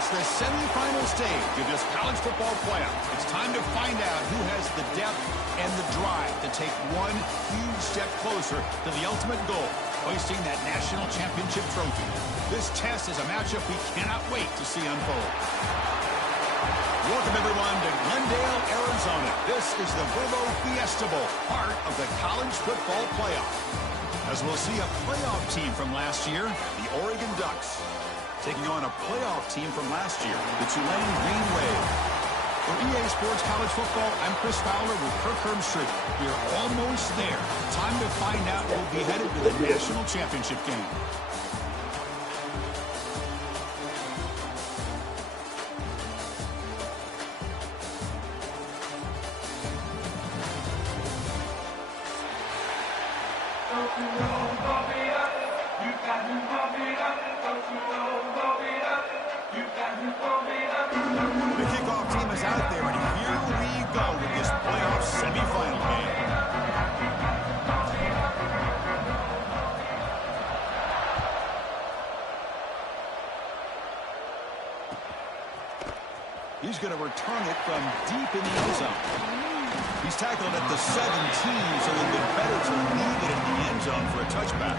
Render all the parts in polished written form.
It's the semifinal stage of this college football playoff. It's time to find out who has the depth and the drive to take one huge step closer to the ultimate goal, hoisting that national championship trophy. This test is a matchup we cannot wait to see unfold. Welcome, everyone, to Glendale, Arizona. This is the Verbo Fiesta Bowl, part of the college football playoff. As we'll see a playoff team from last year, the Oregon Ducks, taking on a playoff team from last year, the Tulane Green Wave. For EA Sports College Football, I'm Chris Fowler with Kirk Hermstreet. We're almost there. Time to find out who will be headed to the national championship game. The kickoff team is out there, and here we go with this playoff semifinal game. He's going to return it from deep in the end zone. He's tackled at the 17, so it would be better to leave it in the end zone for a touchback.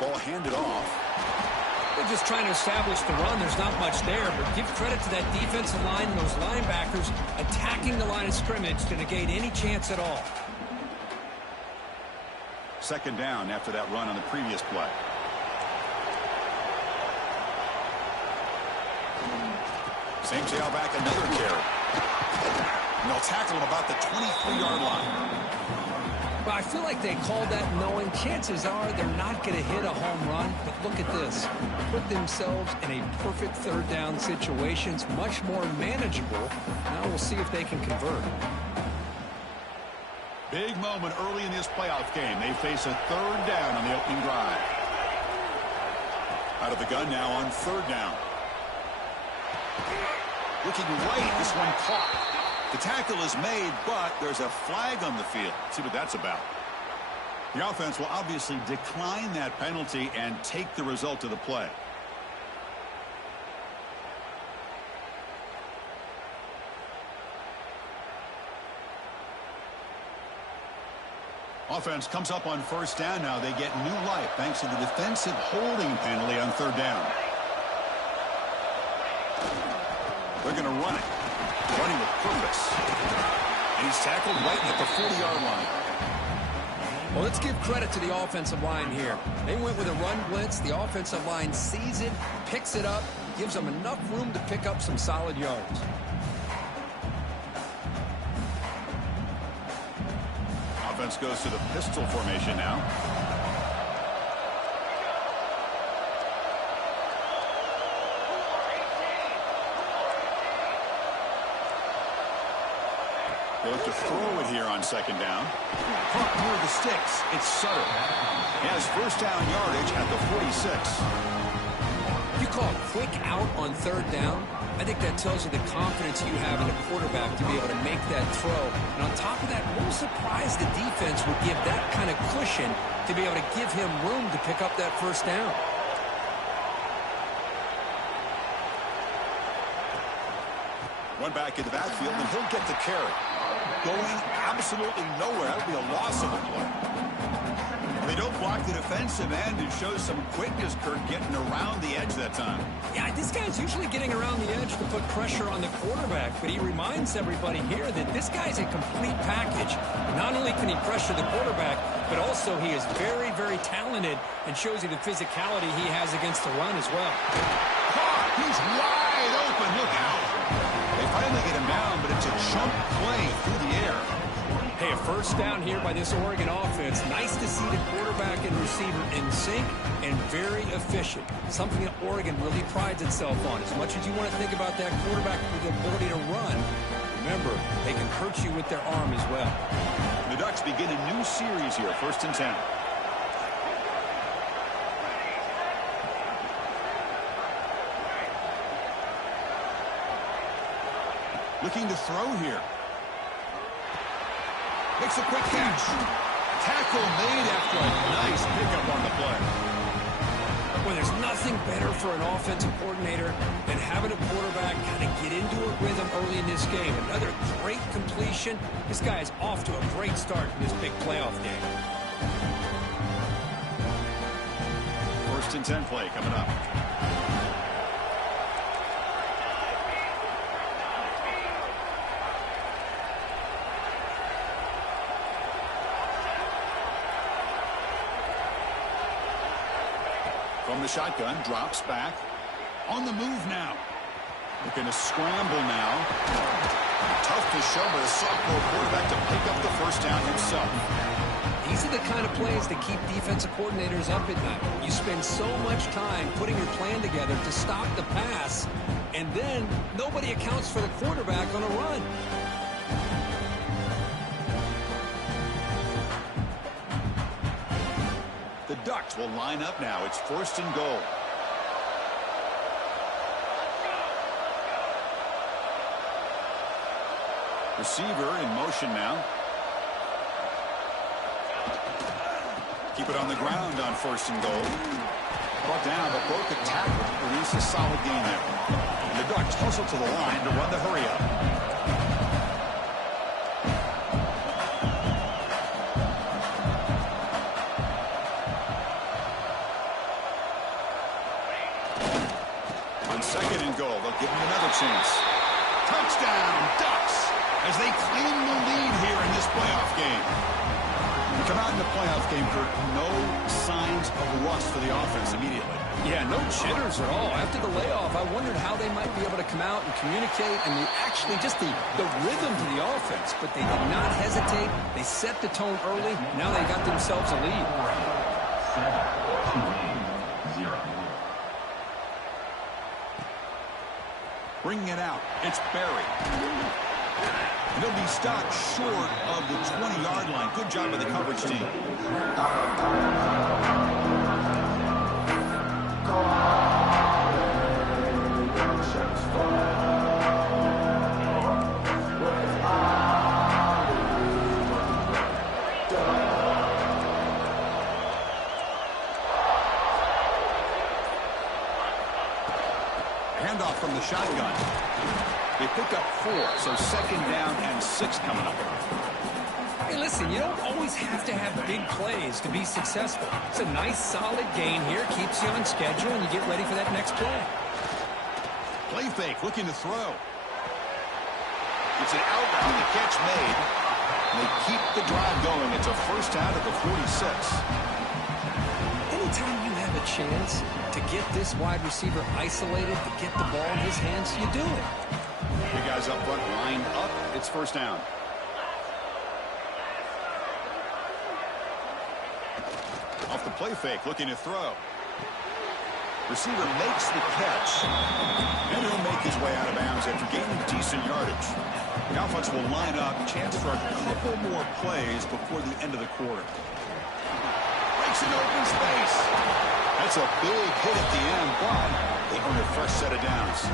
Ball handed off. They're just trying to establish the run. There's not much there, but give credit to that defensive line and those linebackers attacking the line of scrimmage to negate any chance at all. Second down after that run on the previous play. Same tailback, another carry. And they'll tackle him about the 23-yard line. Well, I feel like they called that knowing chances are they're not going to hit a home run. But look at this. Put themselves in a perfect third down situation. It's much more manageable. Now we'll see if they can convert. Big moment early in this playoff game. They face a third down on the opening drive. Out of the gun now on third down. Looking right, this one caught. The tackle is made, but there's a flag on the field. Let's see what that's about. The offense will obviously decline that penalty and take the result of the play. Offense comes up on first down now. They get new life thanks to the defensive holding penalty on third down. They're going to run it. Running with purpose. And he's tackled right at the 40-yard line. Well, let's give credit to the offensive line here. They went with a run blitz. The offensive line sees it, picks it up, gives them enough room to pick up some solid yards. Offense goes to the pistol formation now. They look to throw it here on second down. Caught near the sticks. It's Sutter. He has first down yardage at the 46. You call a quick out on third down. I think that tells you the confidence you have in a quarterback to be able to make that throw. And on top of that, a little surprised the defense would give that kind of cushion to be able to give him room to pick up that first down. One back in the backfield, and he'll get the carry. Going absolutely nowhere. That would be a loss of the play. They don't block the defensive end and show some quickness, Kirk, getting around the edge that time. Yeah, this guy's usually getting around the edge to put pressure on the quarterback, but he reminds everybody here that this guy's a complete package. Not only can he pressure the quarterback, but also he is very, very talented and shows you the physicality he has against the run as well. He's wide open. Look out. They finally get him down, but it's a jump play through the air. Hey, a first down here by this Oregon offense. Nice to see the quarterback and receiver in sync and very efficient. Something that Oregon really prides itself on. As much as you want to think about that quarterback with the ability to run, remember, they can hurt you with their arm as well. The Ducks begin a new series here, 1st and 10. Looking to throw here. Makes a quick catch. Tackle made after a nice pickup on the play. Well, there's nothing better for an offensive coordinator than having a quarterback kind of get into a rhythm early in this game. Another great completion. This guy is off to a great start in this big playoff game. 1st and 10 play coming up. From the shotgun, drops back. On the move now. Looking to scramble now. Tough to show by the sophomore quarterback to pick up the first down himself. These are the kind of plays that keep defensive coordinators up at night. You spend so much time putting your plan together to stop the pass, and then nobody accounts for the quarterback on a run. The Ducks will line up now. It's 1st and goal. Receiver in motion now. Keep it on the ground on 1st and goal. Brought down, but broke a tackle. Release a solid gain there. And the Ducks hustle to the line to run the hurry up. On 2nd and goal, they'll give him another chance. Touchdown, Ducks, as they claim the lead here in this playoff game. You come out in the playoff game, Kurt, no signs of rust for the offense immediately. Yeah, no jitters at all. After the layoff, I wondered how they might be able to come out and communicate and actually just the rhythm to the offense. But they did not hesitate. They set the tone early. Now they got themselves a lead. 7-0. Bringing it out. It's Barry. And he'll be stopped short of the 20-yard line. Good job by the coverage team. Handoff from the shotgun. They pick up 4, so 2nd down and 6 coming up. Hey, listen, you don't always have to have big plays to be successful. It's a nice, solid gain here. Keeps you on schedule, and you get ready for that next play. Play fake, looking to throw. It's an out route, the catch made. And they keep the drive going. It's a 1st down at the 46. Anytime you have a chance to get this wide receiver isolated, to get the ball in his hands, you do it. The guys up front lined up. It's 1st down. Off the play fake, looking to throw. Receiver makes the catch. And he'll make his way out of bounds after gaining decent yardage. The offense will line up. Chance for a couple more plays before the end of the quarter. Breaks an open space. That's a big hit at the end, but they earn a fresh set of downs.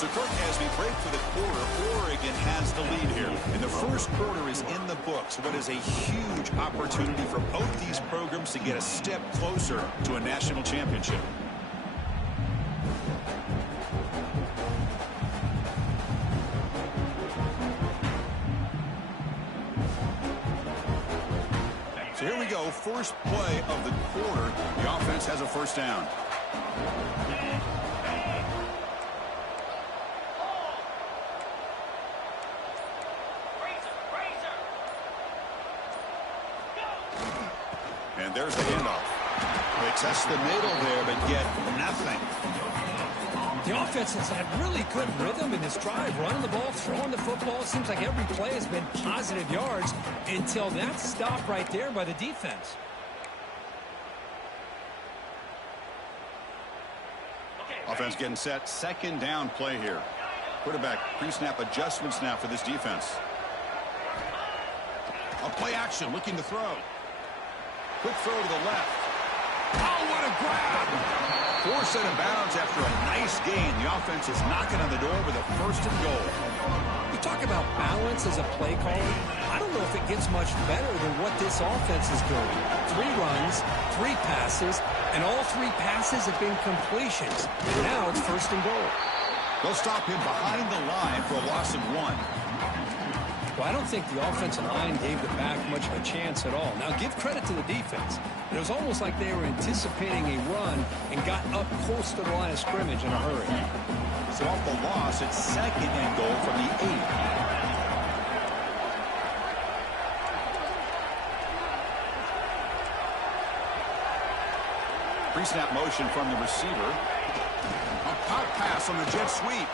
So, Kirk, as we break for the quarter, Oregon has the lead here. And the first quarter is in the books. What is a huge opportunity for both these programs to get a step closer to a national championship. So here we go. First play of the quarter. The offense has a 1st down. And there's the handoff. They test the middle there, but get nothing. The offense has had really good rhythm in this drive, running the ball, throwing the football. Seems like every play has been positive yards until that stop right there by the defense. Offense getting set. 2nd down play here. Quarterback pre-snap adjustments now for this defense. A play action, looking to throw. Quick throw to the left. Oh, what a grab! Forced out of bounds after a nice gain. The offense is knocking on the door with a first and goal. You talk about balance as a play caller. I don't know if it gets much better than what this offense is doing. 3 runs, 3 passes, and all 3 passes have been completions. And now it's first and goal. They'll stop him behind the line for a loss of 1. Well, I don't think the offensive line gave the back much of a chance at all. Now, give credit to the defense. It was almost like they were anticipating a run and got up close to the line of scrimmage in a hurry. So off the loss, it's second and goal from the 8. Pre-snap motion from the receiver. A pop pass on the jet sweep.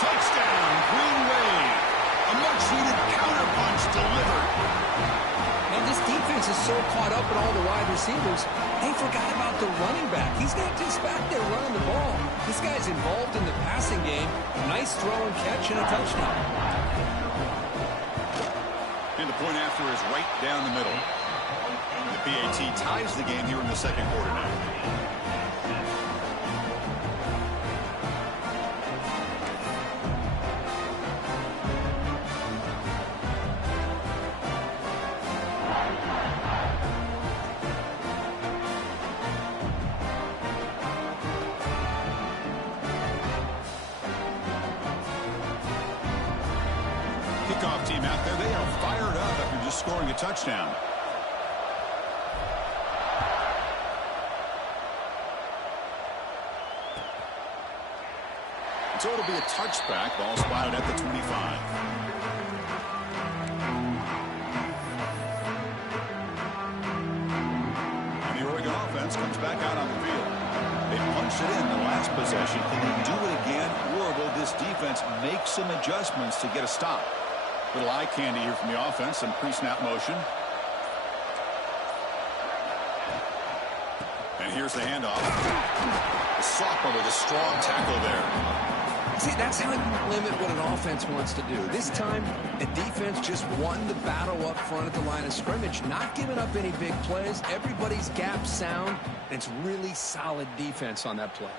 Touchdown, Green Wave. A much-needed counterpunch delivered. Now, this defense is so caught up in all the wide receivers, they forgot about the running back. He's not just back there running the ball. This guy's involved in the passing game. A nice throw and catch and a touchdown. And the point after is right down the middle. The PAT ties the game here in the second quarter now. Kickoff team out there, they are fired up after just scoring a touchdown. So it'll be a touchback. Ball spotted at the 25. And the Oregon offense comes back out on the field. They punched it in the last possession. Can they do it again, or will this defense make some adjustments to get a stop? Little eye candy here from the offense. Some pre-snap motion. And here's the handoff. The sophomore with a strong tackle there. See, that's how you limit what an offense wants to do. This time, the defense just won the battle up front at the line of scrimmage, not giving up any big plays. Everybody's gap sound, and it's really solid defense on that play.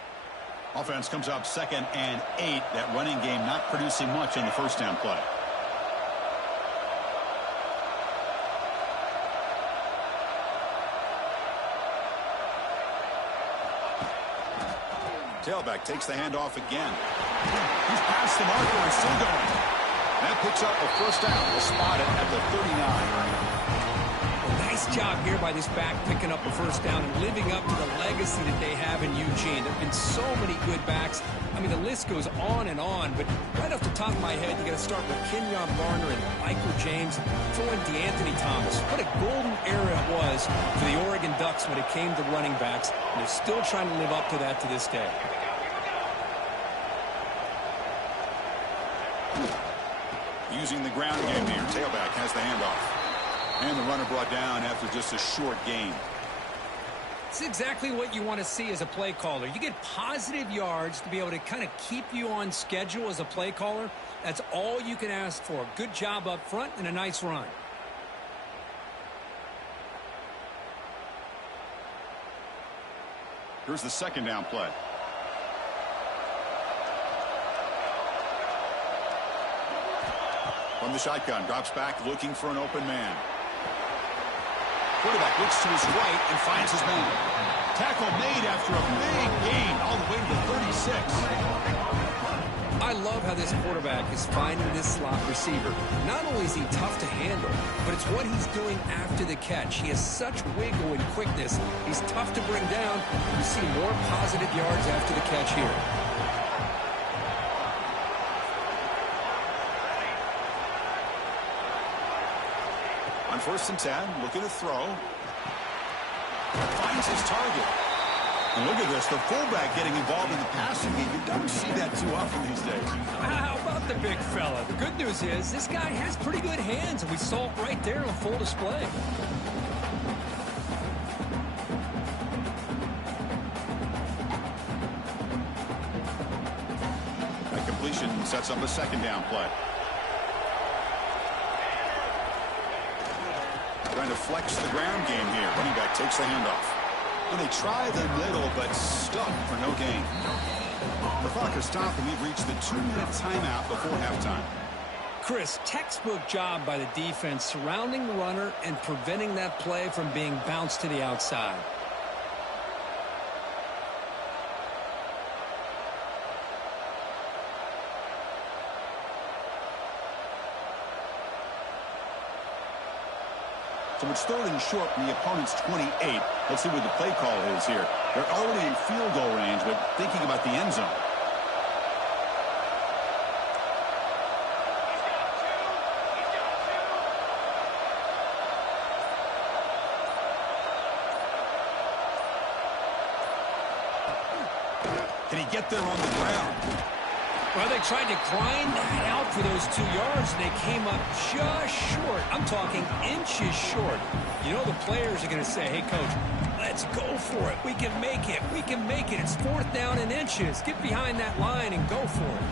Offense comes up 2nd and 8. That running game not producing much in the first down play. Tailback takes the handoff again. He's past the marker and still going. That picks up a first down. We'll spot it at the 39. Well, nice job here by this back picking up a first down and living up to the legacy that they have in Eugene. There have been so many good backs. I mean, the list goes on, but right off the top of my head, you got to start with Kenyon Barner and Michael James, throw in DeAnthony Thomas. What a golden era it was for the Oregon Ducks when it came to running backs, and they're still trying to live up to that to this day. Using the ground game here. Tailback has the handoff. And the runner brought down after just a short gain. It's exactly what you want to see as a play caller. You get positive yards to be able to kind of keep you on schedule as a play caller. That's all you can ask for. Good job up front and a nice run. Here's the second down play. From the shotgun, drops back, looking for an open man. Quarterback looks to his right and finds his man. Tackle made after a big gain all the way to the 36. I love how this quarterback is finding this slot receiver. Not only is he tough to handle, but it's what he's doing after the catch. He has such wiggle and quickness. He's tough to bring down. You see more positive yards after the catch here. On 1st and 10, looking to throw. Finds his target. And look at this, the fullback getting involved in the passing game. You don't see that too often these days. How about the big fella? The good news is this guy has pretty good hands, and we saw it right there on full display. That completion sets up a second down play. Trying to flex the ground game here. Running back takes the handoff. And they try the middle, but stuck for no gain. The clock has stopped, and we've reached the 2-minute timeout before halftime. Chris, textbook job by the defense surrounding the runner and preventing that play from being bounced to the outside. So it's 3rd and short from the opponent's 28. Let's see what the play call is here. They're already in field goal range, but thinking about the end zone. Can he get there on the ground? Well, they tried to grind that out for those 2 yards, and they came up just short. I'm talking inches short. You know the players are going to say, hey, Coach, let's go for it. We can make it. We can make it. It's 4th down in inches. Get behind that line and go for it.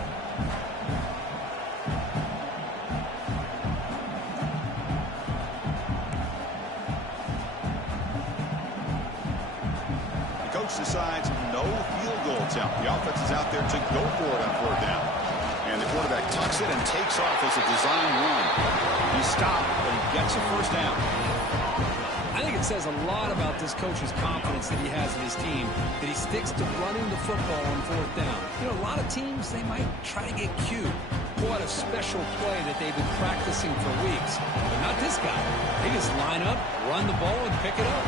Decides no field goal attempt. The offense is out there to go for it on 4th down. And the quarterback tucks it and takes off as a design run. He stopped, but he gets a 1st down. I think it says a lot about this coach's confidence that he has in his team, that he sticks to running the football on 4th down. You know, a lot of teams, they might try to get cute, pull out a special play that they've been practicing for weeks. But not this guy. They just line up, run the ball, and pick it up.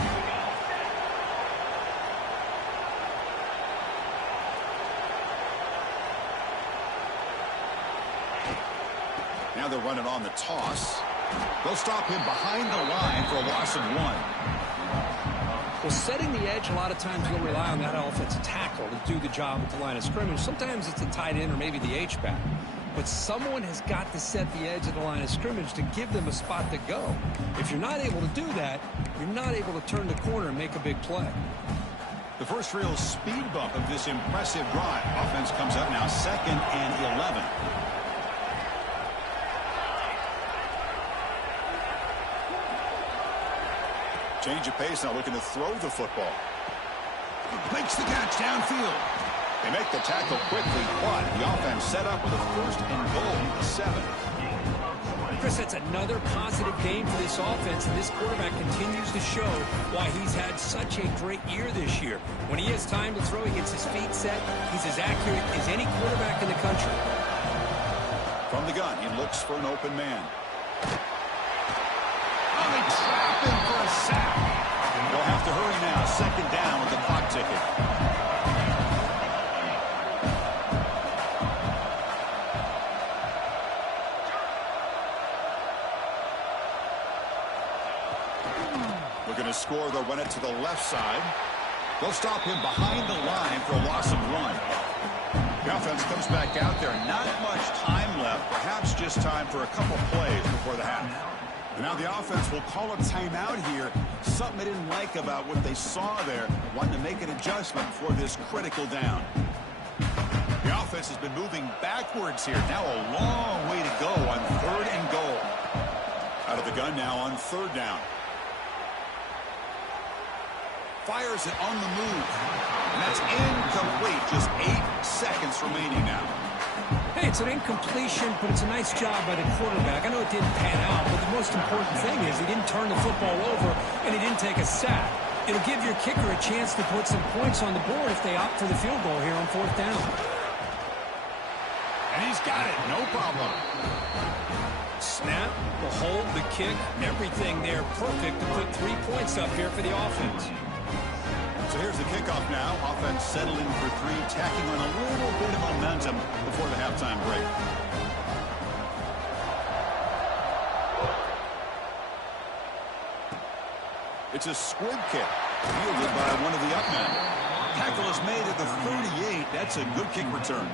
Now they're running on the toss. They'll stop him behind the line for a loss of 1. Well, setting the edge, a lot of times you'll rely on that offensive tackle to do the job at the line of scrimmage. Sometimes it's a tight end or maybe the H-back. But someone has got to set the edge of the line of scrimmage to give them a spot to go. If you're not able to do that, you're not able to turn the corner and make a big play. The first real speed bump of this impressive drive. Offense comes up now 2nd and 11. Change of pace, now looking to throw the football. Makes the catch downfield. They make the tackle quickly, but the offense set up with a 1st and goal at the 7. Chris, that's another positive game for this offense, and this quarterback continues to show why he's had such a great year this year. When he has time to throw, he gets his feet set. He's as accurate as any quarterback in the country. From the gun, he looks for an open man. They trap him for a sack. They'll have to hurry now. 2nd down with the clock ticking. Looking to score, they'll run it to the left side. They'll stop him behind the line for a loss of 1. The offense comes back out there. Not much time left. Perhaps just time for a couple plays before the half. And now the offense will call a timeout here. Something they didn't like about what they saw there. Wanting to make an adjustment for this critical down. The offense has been moving backwards here. Now a long way to go on 3rd and goal. Out of the gun now on 3rd down. Fires it on the move. And that's incomplete. Just 8 seconds remaining now. Hey, it's an incompletion, but it's a nice job by the quarterback. I know it didn't pan out, but the most important thing is he didn't turn the football over and he didn't take a sack. It'll give your kicker a chance to put some points on the board if they opt for the field goal here on 4th down. And he's got it. No problem. Snap, the hold, the kick, everything there perfect to put 3 points up here for the offense. So here's the kickoff now. Offense settled in for 3, tacking on a little bit of momentum before the halftime break. It's a squib kick, fielded by one of the up men. Tackle is made at the 38. That's a good kick return.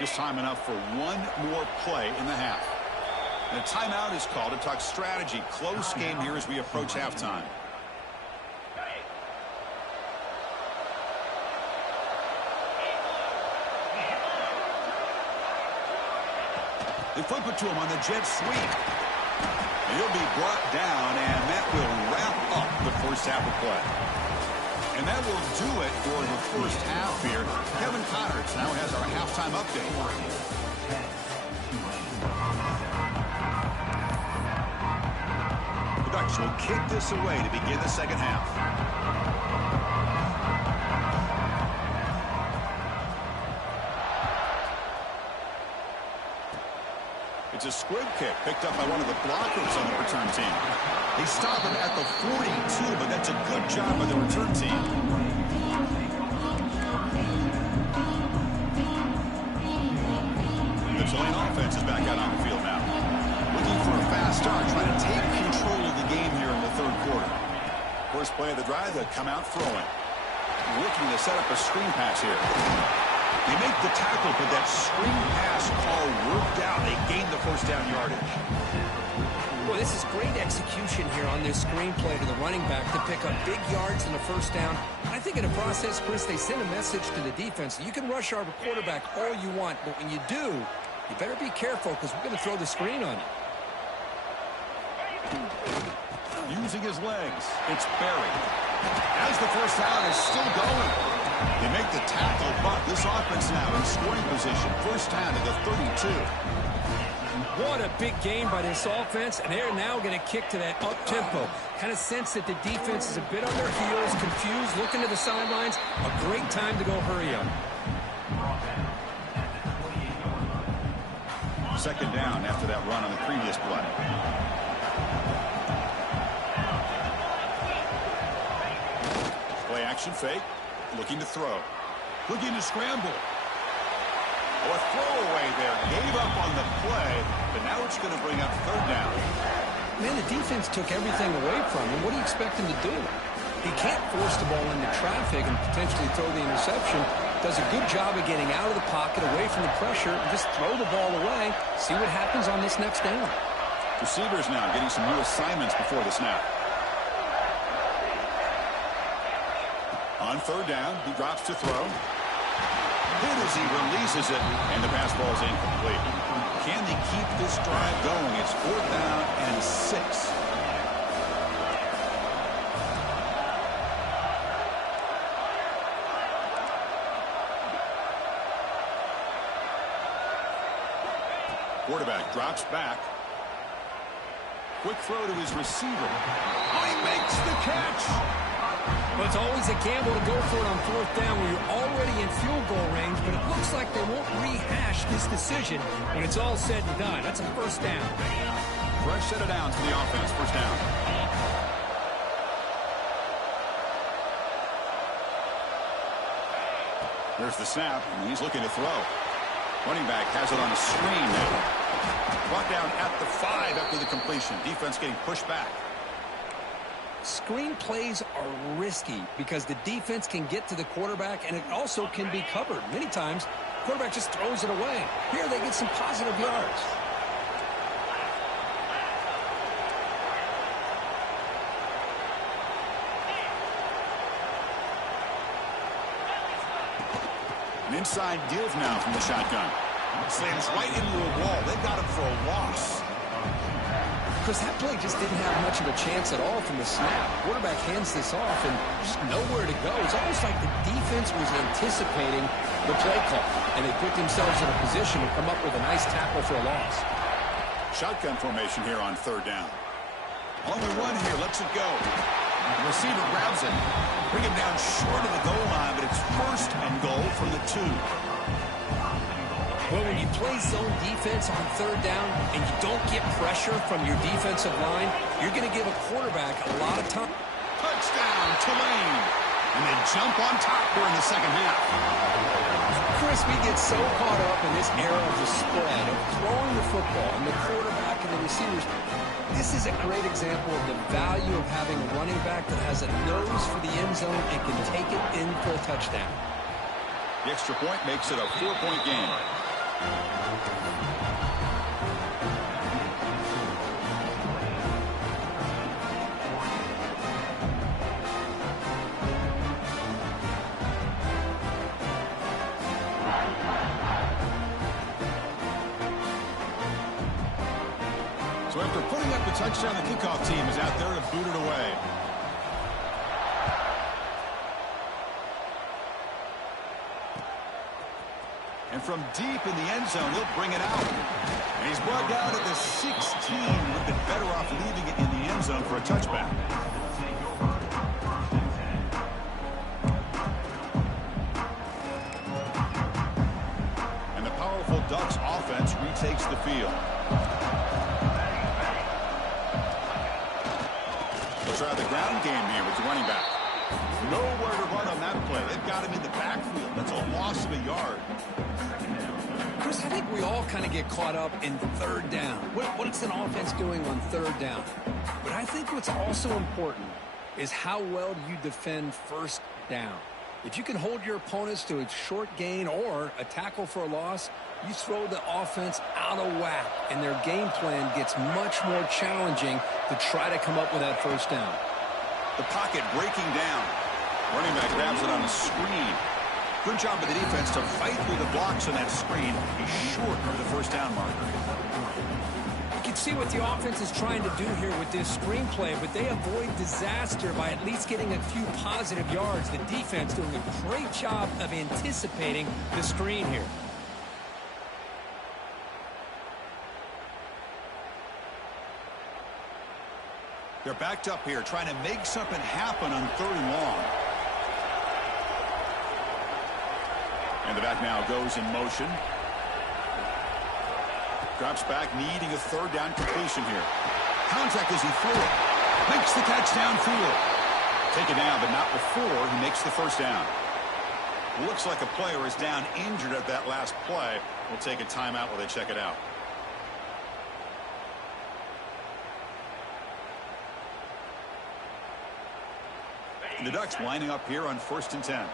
Just time enough for one more play in the half. And a timeout is called to talk strategy. Close game here as we approach halftime. They flip it to him on the jet sweep. And he'll be brought down, and that will wrap up the first half of play. And that will do it for the first half here. Kevin Connors now has our halftime update. The Ducks will kick this away to begin the second half. It's a squib kick picked up by one of the blockers on the return team. They stop him at the 42, but that's a good job by the return team. The Tulane offense is back out on the field now. Looking for a fast start, trying to take control of the game here in the third quarter. First play of the drive, they come out throwing. Looking to set up a screen pass here. They make the tackle, but that screen pass call worked out. They gained the first down yardage. Well, this is great execution here on this screen play to the running back to pick up big yards in the first down. I think in the process, Chris, they send a message to the defense. You can rush our quarterback all you want, but when you do, you better be careful because we're going to throw the screen on you. Using his legs, it's Berry. As the first down is still going. They make the tackle, but this offense now in scoring position. First down at the 32. What a big game by this offense, and they're now going to kick to that up-tempo. Kind of sense that the defense is a bit on their heels, confused, looking to the sidelines. A great time to go hurry up. Second down after that run on the previous play. Play action fake. Looking to throw. Looking to scramble. Oh, a throwaway there. Gave up on the play, but now it's going to bring up third down. Man, the defense took everything away from him. What do you expect him to do? He can't force the ball into traffic and potentially throw the interception. Does a good job of getting out of the pocket, away from the pressure, and just throw the ball away. See what happens on this next down. Receivers now getting some new assignments before the snap. On third down, he drops to throw. Hit as he releases it, and the pass ball is incomplete. Can they keep this drive going? It's fourth down and 6. Quarterback drops back. Quick throw to his receiver. Oh, he makes the catch. Well, it's always a gamble to go for it on fourth down when you're already in field goal range, but it looks like they won't rehash this decision when it's all said and done. That's a first down. Fresh set of downs for the offense. First down. There's the snap, and he's looking to throw. Running back has it on a screen now. Brought down at the 5 after the completion. Defense getting pushed back. Screen plays are risky because the defense can get to the quarterback, and it also can be covered. Many times, the quarterback just throws it away. Here, they get some positive yards. An inside give now from the shotgun. Slams right into a wall. They got him for a loss. Because that play just didn't have much of a chance at all from the snap. Quarterback hands this off and just nowhere to go. It's almost like the defense was anticipating the play call, and they put themselves in a position to come up with a nice tackle for a loss. Shotgun formation here on third down. On the run here, lets it go. The receiver grabs it. Bring him down short of the goal line, but it's first and goal from the 2. Well, when you play zone defense on third down and you don't get pressure from your defensive line, you're going to give a quarterback a lot of time. Touchdown, Tulane. And they jump on top here in the second half. Chris, we get so caught up in this era of the spread, of throwing the football and the quarterback and the receivers. This is a great example of the value of having a running back that has a nose for the end zone and can take it in for a touchdown. The extra point makes it a 4-point game. touchdown. The kickoff team is out there to boot it away. And from deep in the end zone, he'll bring it out. And he's brought down at the 16. Would have been better off leaving it in the end zone for a touchback. And the powerful Ducks offense retakes the field. They'll try the ground game here with the running back. Nowhere to run on that play. They've got him in the backfield. That's a loss of a yard. Chris, I think we all kind of get caught up in third down. What is an offense doing on third down? But I think what's also important is how well do you defend first down. If you can hold your opponents to a short gain or a tackle for a loss, you throw the offense out of whack, and their game plan gets much more challenging to try to come up with that first down. The pocket breaking down. Running back grabs it on the screen. Good job of the defense to fight through the blocks on that screen. He's short of the first down marker. You can see what the offense is trying to do here with this screenplay, but they avoid disaster by at least getting a few positive yards. The defense doing a great job of anticipating the screen here. They're backed up here, trying to make something happen on 3rd and long. And the back now goes in motion. Drops back, needing a 3rd down completion here. Contact as he threw it. Makes the catch downfield. Taken down, but not before he makes the first down. Looks like a player is down injured at that last play. We'll take a timeout while they check it out. The Ducks lining up here on 1st and 10.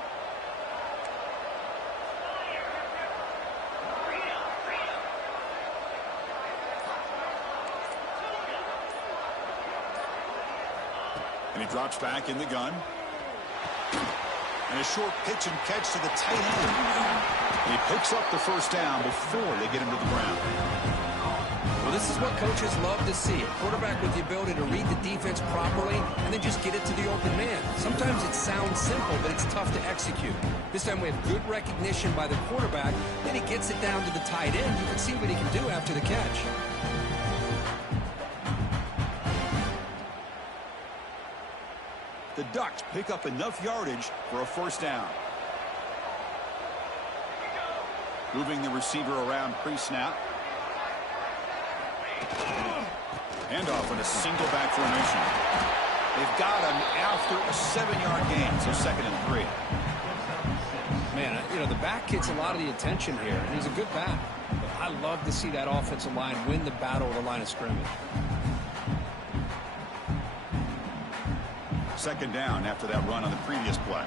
And he drops back in the gun. And a short pitch and catch to the tight end. And he picks up the first down before they get him to the ground. Well, this is what coaches love to see. A quarterback with the ability to read the defense properly and then just get it to the open man. Sometimes it sounds simple, but it's tough to execute. This time we have good recognition by the quarterback. Then he gets it down to the tight end. You can see what he can do after the catch. The Ducks pick up enough yardage for a first down. Moving the receiver around pre-snap. Handoff in a single back formation. They've got him after a 7-yard gain, so 2nd and 3. Man, you know, the back gets a lot of the attention here, and he's a good back. But I love to see that offensive line win the battle at the line of scrimmage. 2nd down after that run on the previous play.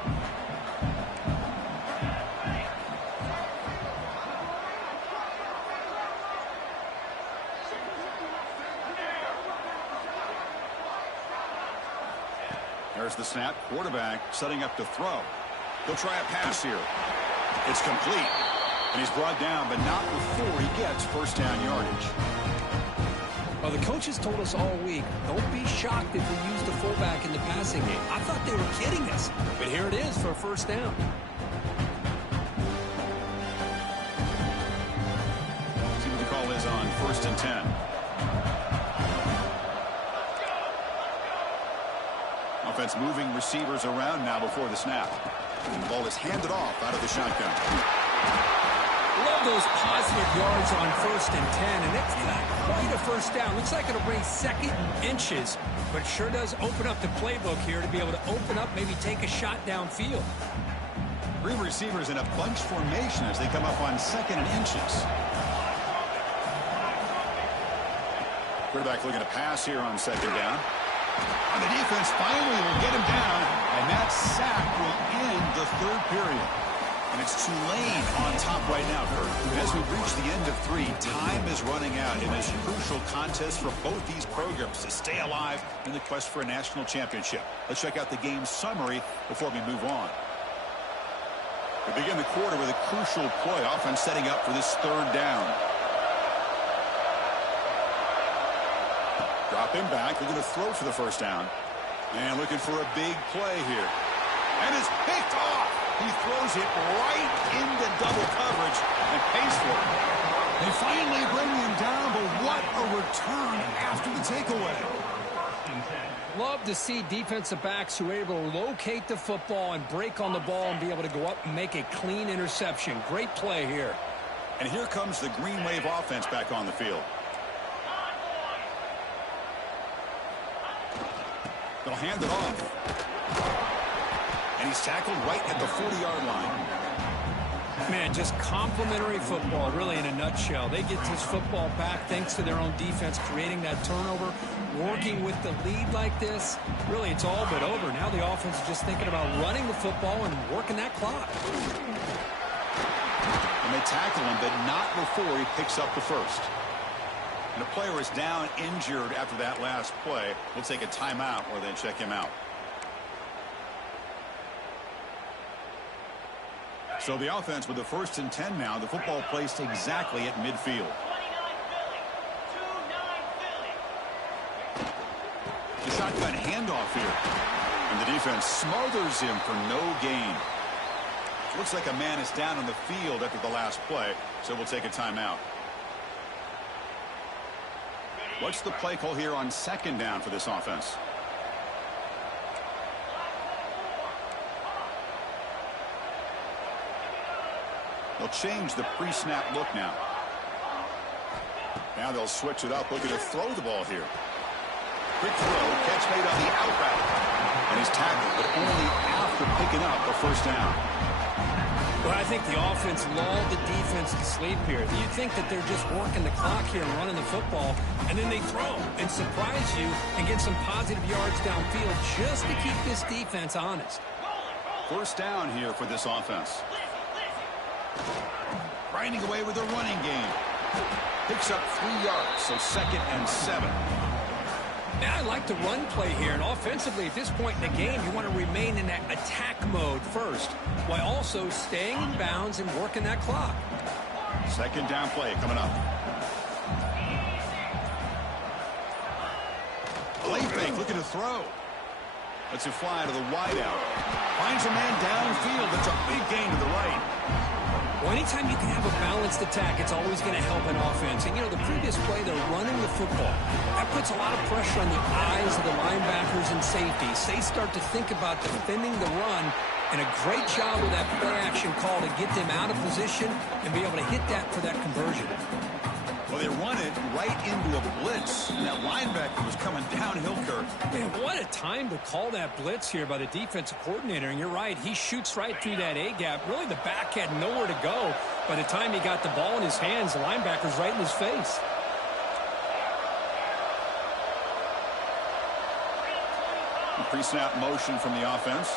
There's the snap. Quarterback setting up to throw. He'll try a pass here. It's complete. And he's brought down, but not before he gets first down yardage. Well, the coaches told us all week, don't be shocked if we use the fullback in the passing game. I thought they were kidding us, but here it is for a first down. See what the call is on 1st and 10. Offense moving receivers around now before the snap. The ball is handed off out of the shotgun. Love those positive yards on 1st and 10, and it's not quite a first down. Looks like it'll bring 2nd inches, but it sure does open up the playbook here to be able to open up, maybe take a shot downfield. 3 receivers in a bunch formation as they come up on 2nd and inches. Quarterback looking to pass here on 2nd down. And the defense finally will get him down, and that sack will end the 3rd period. And it's Tulane on top right now, Kurt. As we reach the end of 3, time is running out in this crucial contest for both these programs to stay alive in the quest for a national championship. Let's check out the game summary before we move on. We begin the quarter with a crucial play, offense setting up for this 3rd down. Drop him back. They're going to throw for the first down. And looking for a big play here. And it's picked off. He throws it right into double coverage and pays for it. They finally bring him down, but what a return after the takeaway. Love to see defensive backs who are able to locate the football and break on the ball and be able to go up and make a clean interception. Great play here. And here comes the Green Wave offense back on the field. They'll hand it off. And he's tackled right at the 40-yard line. Man, just complimentary football, really, in a nutshell. They get this football back thanks to their own defense, creating that turnover, working with the lead like this. Really, it's all but over. Now the offense is just thinking about running the football and working that clock. And they tackle him, but not before he picks up the first. And the player is down injured after that last play. We'll take a timeout or then check him out. So the offense with the 1st and 10 now. The football placed exactly at midfield. The shotgun handoff here. And the defense smothers him for no gain. Looks like a man is down on the field after the last play, so we'll take a timeout. What's the play call here on 2nd down for this offense? They'll change the pre-snap look now. Now they'll switch it up, looking to throw the ball here. Quick throw, catch made on the out route. And he's tackled, but only after picking up a first down. Well, I think the offense lulled the defense to sleep here. You think that they're just working the clock here and running the football, and then they throw and surprise you and get some positive yards downfield just to keep this defense honest. First down here for this offense. Grinding away with a running game. Picks up 3 yards, so 2nd and 7. Now I like the run play here, and offensively at this point in the game, you want to remain in that attack mode first, while also staying in bounds and working that clock. 2nd down play coming up. Play fake, looking to throw. Lets it fly to the wideout. Finds a man downfield. That's a big gain to the right. Well, anytime you can have a balanced attack, it's always going to help an offense. And, you know, the previous play, they're running the football. That puts a lot of pressure on the eyes of the linebackers and safeties. They start to think about defending the run, and a great job with that play-action call to get them out of position and be able to hit that for that conversion. Well, they run it right into a blitz. And that linebacker was coming downhill, Kirk. Man, what a time to call that blitz here by the defensive coordinator. And you're right, he shoots right through that A-gap. Really, the back had nowhere to go. By the time he got the ball in his hands, the linebacker's right in his face. Pre-snap motion from the offense.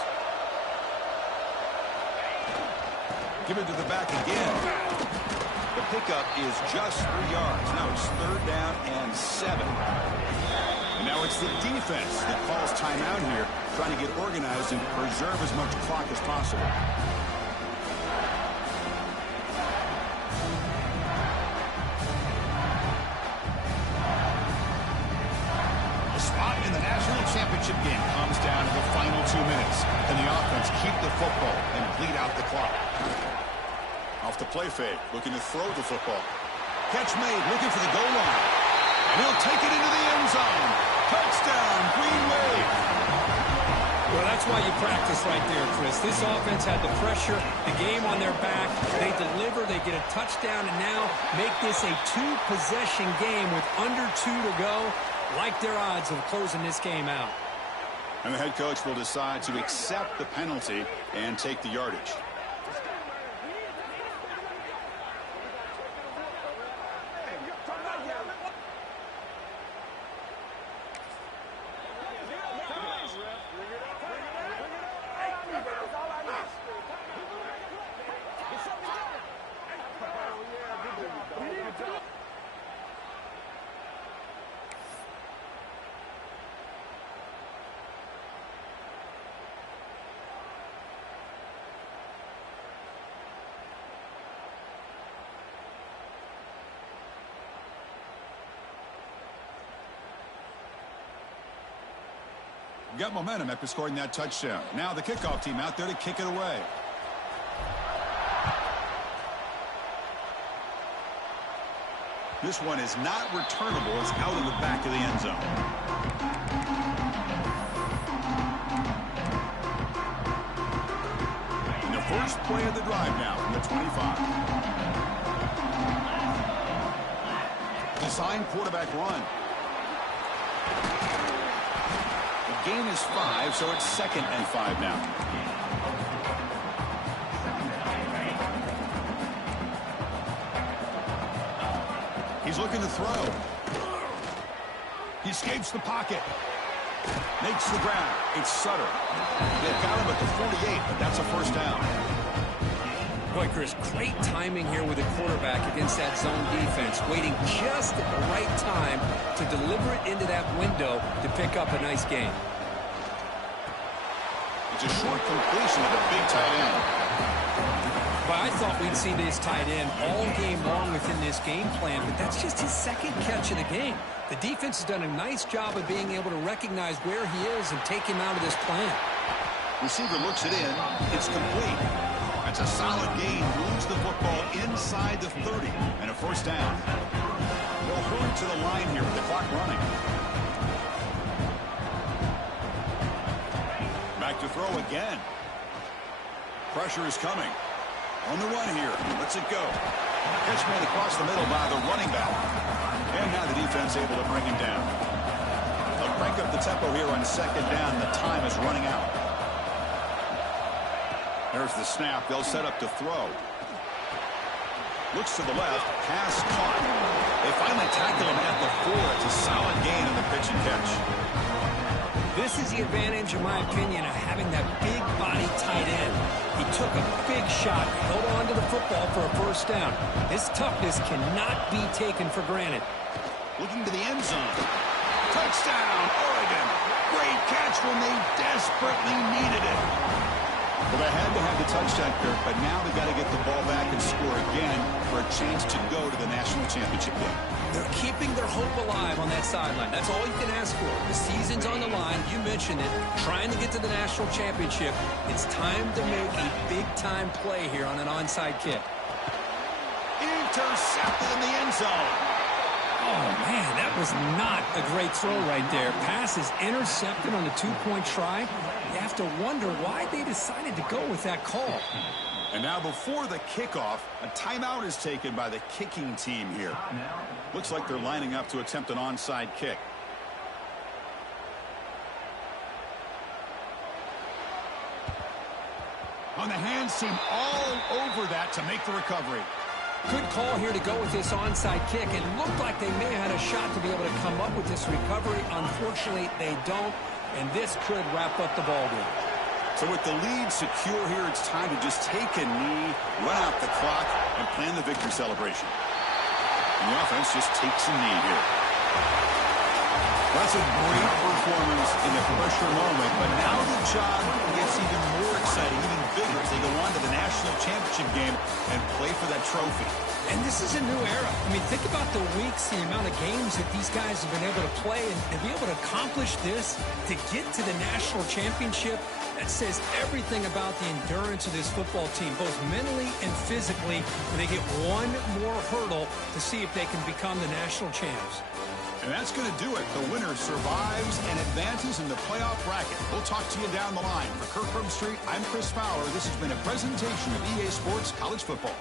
Give it to the back again. The pickup is just 3 yards. Now it's 3rd down and 7. And now it's the defense that calls timeout here, trying to get organized and preserve as much clock as possible. The spot in the national championship game comes down to the final 2 minutes. And the offense keep the football and bleed out the clock. Off the play fake, looking to throw the football. Catch made, looking for the goal line. And he'll take it into the end zone. Touchdown, Green Wave. Well, that's why you practice right there, Chris. This offense had the pressure, the game on their back. They deliver, they get a touchdown, and now make this a 2-possession game with under 2 to go. Like their odds of closing this game out. And the head coach will decide to accept the penalty and take the yardage. Got momentum after scoring that touchdown. Now the kickoff team out there to kick it away. This one is not returnable. It's out of the back of the end zone. And the first play of the drive now from the 25. Design quarterback run. The gain is 5, so it's 2nd and 5 now. He's looking to throw. He escapes the pocket. Makes the grab. It's Sutter. They've got him at the 48, but that's a first down. Boy, Chris, great timing here with the quarterback against that zone defense, waiting just at the right time to deliver it into that window to pick up a nice gain. It's a short completion of a big tight end. Well, I thought we'd see this tight end all game long within this game plan, but that's just his 2nd catch of the game. The defense has done a nice job of being able to recognize where he is and take him out of this plan. Receiver looks it in. It's complete. That's a solid gain. Moves the football inside the 30 and a first down. They'll hurry to the line here with the clock running. Back to throw again. Pressure is coming. On the run here. Lets it go. Catch made across the middle by the running back. And now the defense able to bring him down. They'll crank up the tempo here on 2nd down. The time is running out. There's the snap. They'll set up to throw. Looks to the left. Pass caught. They finally tackle him at the 4. It's a solid gain on the pitch and catch. This is the advantage, in my opinion, of having that big body tight end. He took a big shot, held on to the football for a first down. His toughness cannot be taken for granted. Looking to the end zone. Touchdown, Oregon. Great catch when they desperately needed it. Well, they had to have the touchdown, Kirk, but now they've got to get the ball back and score again for a chance to go to the national championship game. They're keeping their hope alive on that sideline. That's all you can ask for. The season's on the line. You mentioned it. Trying to get to the national championship. It's time to make a big-time play here on an onside kick. Intercepted in the end zone. Oh, man, that was not a great throw right there. Pass is intercepted on the 2-point try. You have to wonder why they decided to go with that call. And now before the kickoff, a timeout is taken by the kicking team here. Looks like they're lining up to attempt an onside kick. On the hands team all over that to make the recovery. Good call here to go with this onside kick. It looked like they may have had a shot to be able to come up with this recovery. Unfortunately, they don't, and this could wrap up the ball game. So with the lead secure here, it's time to just take a knee, run out the clock, and plan the victory celebration. And the offense just takes a knee here. That's a great performance in the pressure moment, but now the job gets even more exciting, even bigger as they go on to the national championship game and play for that trophy. And this is a new era. I mean, think about the weeks, the amount of games that these guys have been able to play, and to be able to accomplish this, to get to the national championship, that says everything about the endurance of this football team, both mentally and physically, when they get one more hurdle to see if they can become the national champs. And that's going to do it. The winner survives and advances in the playoff bracket. We'll talk to you down the line. For Kirk Street, I'm Chris Fowler. This has been a presentation of EA Sports College Football.